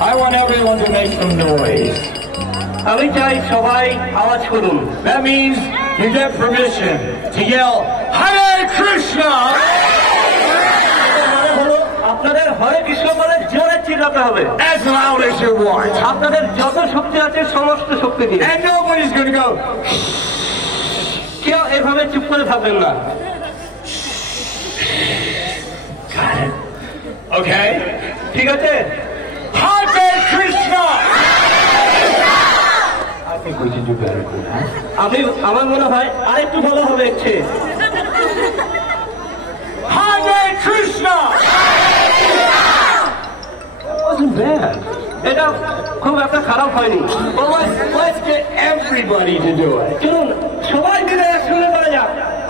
I want everyone to make some noise. That means you get permission to yell Hare Krishna. As loud as you want. And nobody's going to go. Got it. Okay? Hare Krishna! I think we can do better than that. Hare Krishna! That wasn't bad. Well, let's get everybody to do it.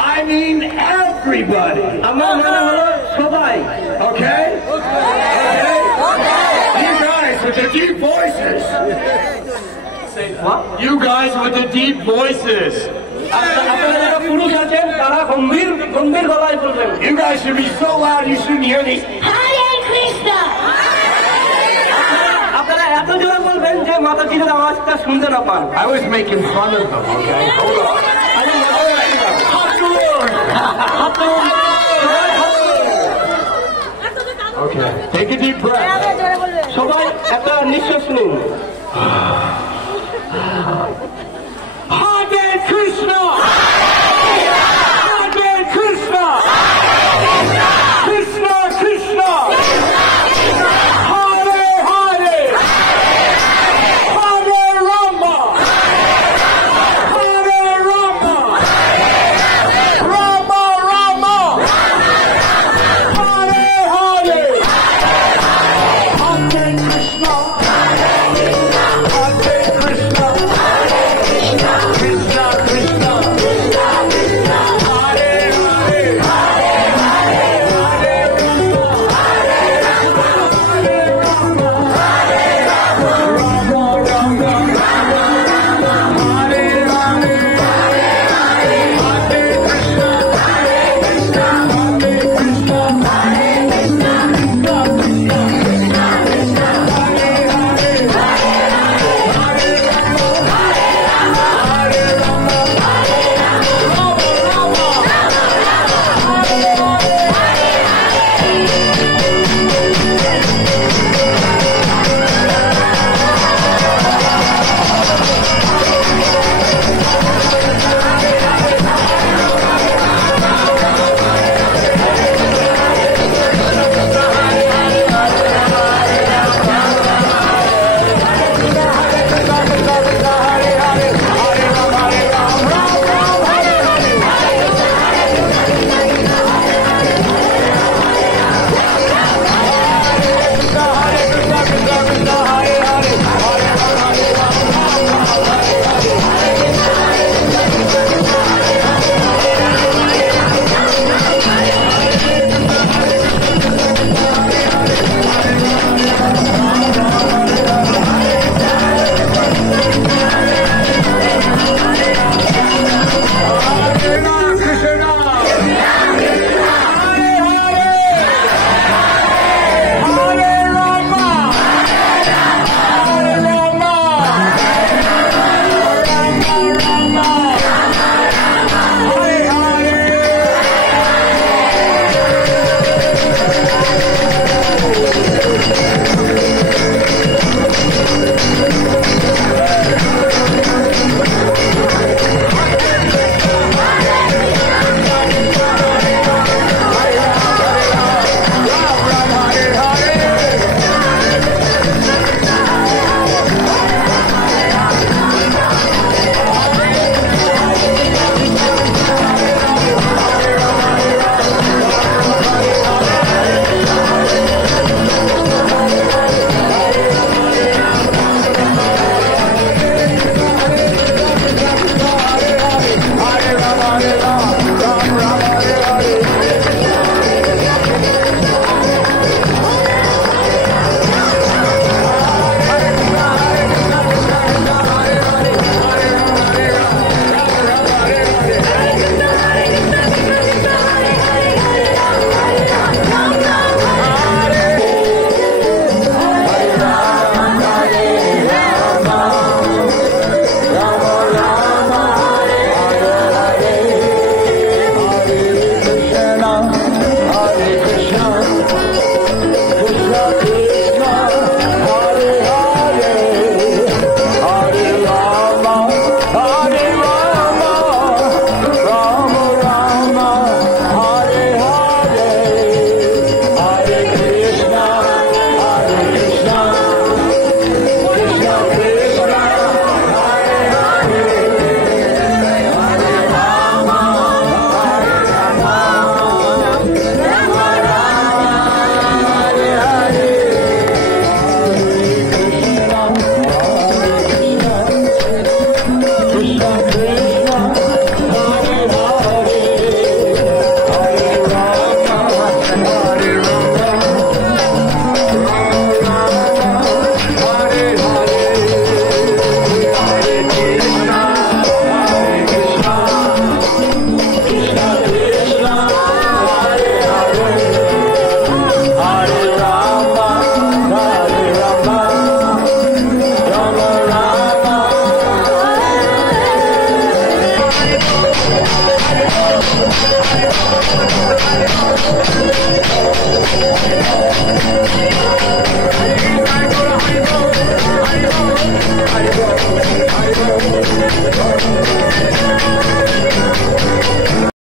I mean everybody. Okay? You guys with the deep voices. What? You guys with the deep voices. You guys should be so loud you shouldn't hear these. Hare Krishna! I was making fun of them, okay? Hold on. Okay, take a deep breath.